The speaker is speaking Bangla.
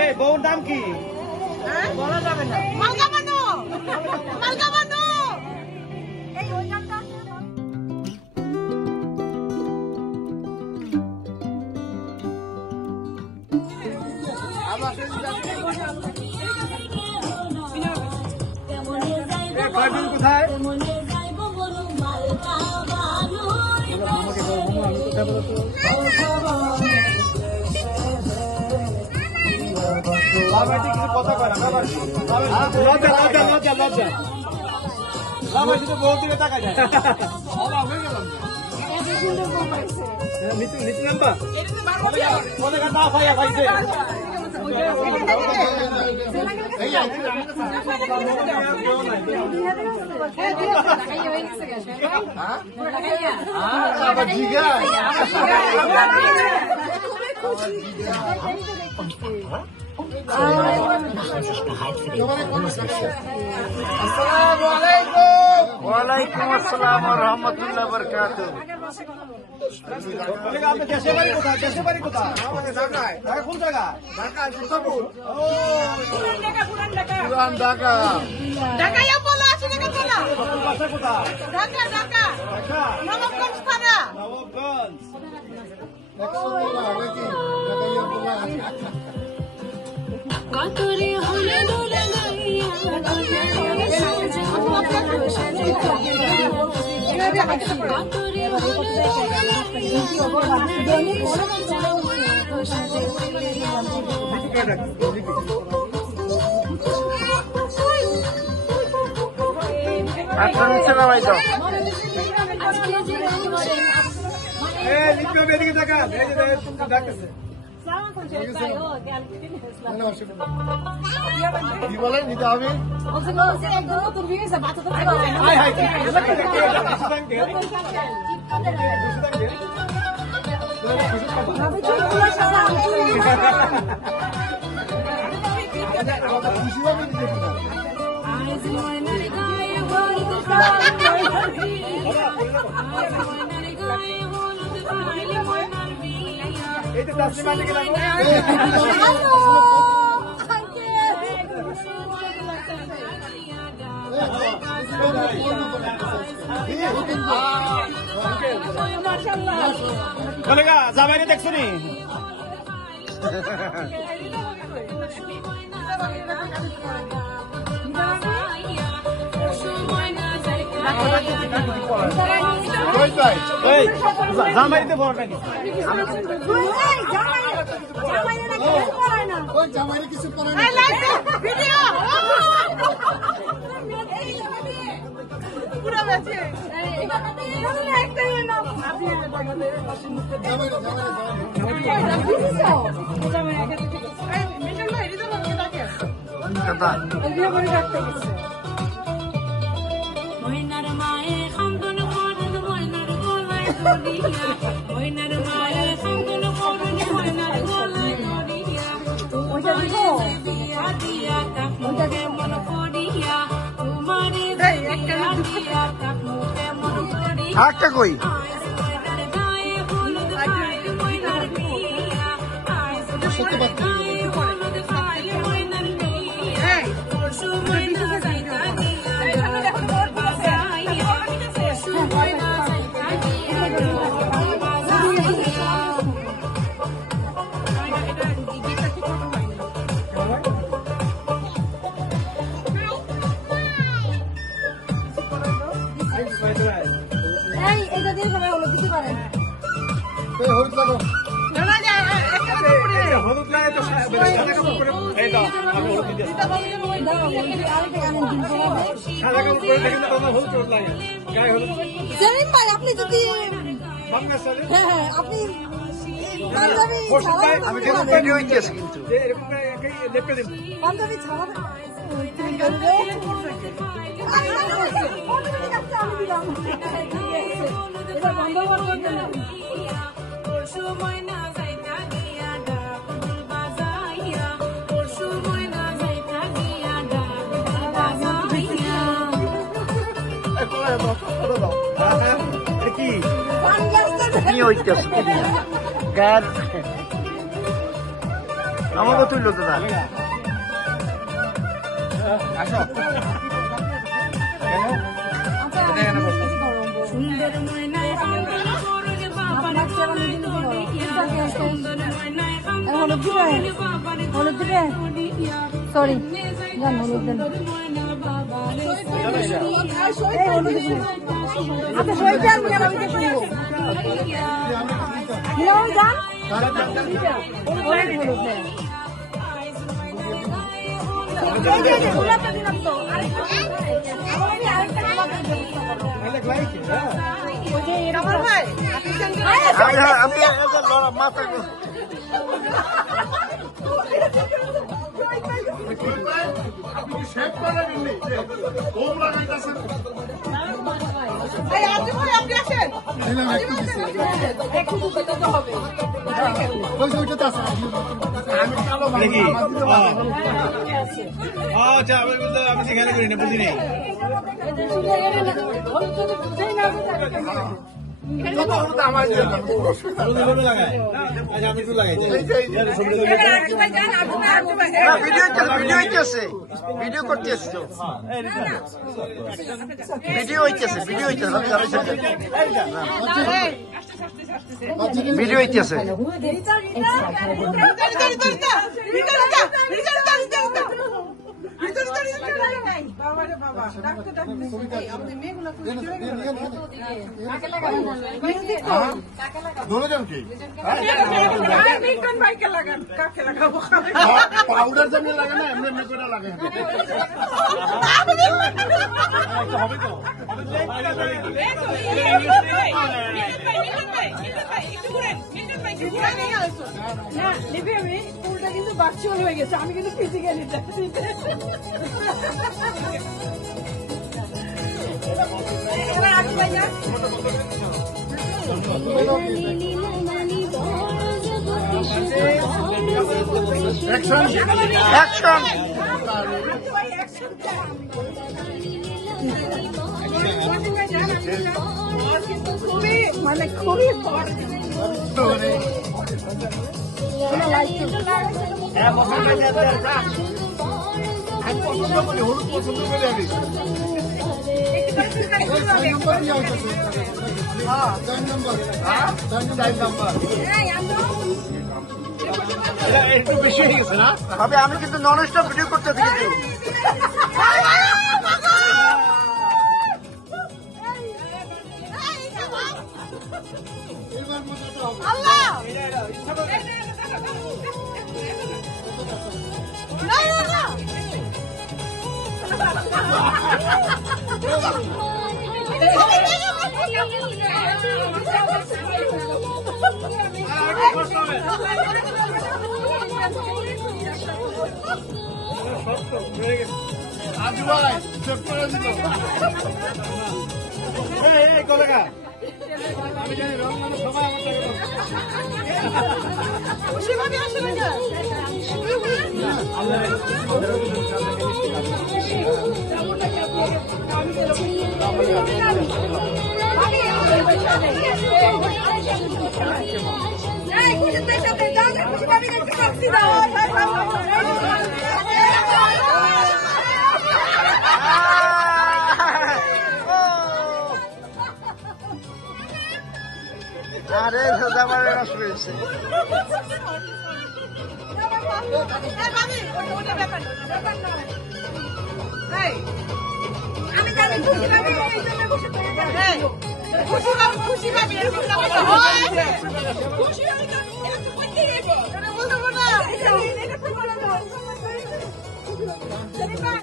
এই বউর নাম কি? বলা যাবে না। মালকা বানু, মালকা বানু। এই ওই নামটা আছে। আবার এই ফাইল কোথায়? বাবাটি কিছু কথা কয় না। লজ্জা লজ্জা লজ্জা লজ্জা। বাবাটি তো বহু দিকে টাকা যায়। অবাক হয়ে গেলাম। নিচে নাম্বা মনে কর না ভাইয়া ভাইছে। ওয়ালাইকুম আসসালাম ওয়া রাহমাতুল্লাহি ওয়া বারাকাতুহু। আপনি দেশের বাড়ি কোথায়? দেশের বাড়ি কোথায়? ঢাকায়। ঢাকা কোন জায়গা? ঢাকা সুতাপুর। ও পুরান ঢাকা। ঢাকায় বলা আছে নাকি বলা? বাসা কোথায়? ঢাকা ঢাকা। ঢাকা। নবাবগঞ্জ থানা। নবাবগঞ্জ। কাতরে হলে দোলা গাইয়া কাতরে হলে দোলা আচ্ছা নিচে নামাই দাও। এই লিপি এদিকে দেখা। এই যে ডাকতেছে। কি বলেন নিতে হবে? হাই হাই এই তো তাসলিমা থেকে লাগো। বলেগা জামাইরে দেখছো নি? জামাইতে বড়টা কি? জামাইরে কিছু করে না। ময়নার মায়ে খান্দন করুন ময়নার গলায় দড়িয়া ময়নার মায়ে খান্দন করুন ময়নার গলায় দড়িয়া তোমারে বিয়া দিয়া তাকে মন করিয়া তোমারে বিয়া দিয়া তাকে মন করিয়া একটা কই ময়নার গায়ে হলুদ খাইল ময়নার বিয়া ময়নার গায়ে হলুদ খাইল ময়নার বিয়া পরশু ময়না যাইতা হলুদ লাগে তো সাদা কাপড় পরে এই দাও আমি হলুদ দিয়ে সাদা কাপড় পরে দেখেন তো আমার হলুদ চোট লাগে গায়ে হলুদ জরিন ভাই আপনি যদি সামনে চলে হ্যাঁ হ্যাঁ আপনি আমি কিন্তু ভিডিও হইতেছি কিন্তু যে এরকম লেপে দিন পাঞ্জাবি ছাড়া বন্ধ করবেন ময়না যাইতা দিয়া ভিডিও হইতেছে গার আমাকে তুইল তো না আসো সুন্দর ময়নায় কান্দন করে বাবার করিয়া সুন্দর ময়নায় কান্দন করে বাবার করিয়া সরি জান হলুদ দেন আচ্ছা সই দেন আমি দেখে নেব নিলাম জান হলুদ দেন গোলাপটা দিলাম তো আরেকটা গোলাপের ব্যবস্থা করবো ওই যে আমার ভাই আমি মাথা আপনি আসেন একটু দিতে হবে দেখি আচ্ছা আমি সেখানে করি না বুঝিনি লাগাই আচ্ছা আমি একটু লাগাই ভিডিও হইতেছে ভিডিও করতেছে তো ভিডিও হইতেছে ভিডিও হইতেছে পাউডার জমিয়ে লাগে না এমনি এমনি করে লাগে হবে তো না লিপি আমি ফুলটা কিন্তু ভার্চুয়াল হয়ে গেছে আমি কিন্তু ফিজিক্যালি অ্যাকশন খুবই মানে খুবই আমি পছন্দ করি হলুদ পছন্দ করি আমি একটু বেশি হয়ে গেছে না তবে আমি কিন্তু নন স্টপ ভিডিও করতে কিন্তু আজ ভাই চেক করে দিল এই কলেগা আমি জানি রং মানে সবাই আমার আরে আমার রস রয়েছে আমি জানি খুশি পাবি এই জন্য বসে খুশি পাবি খুশি পাবি খুশি পাবি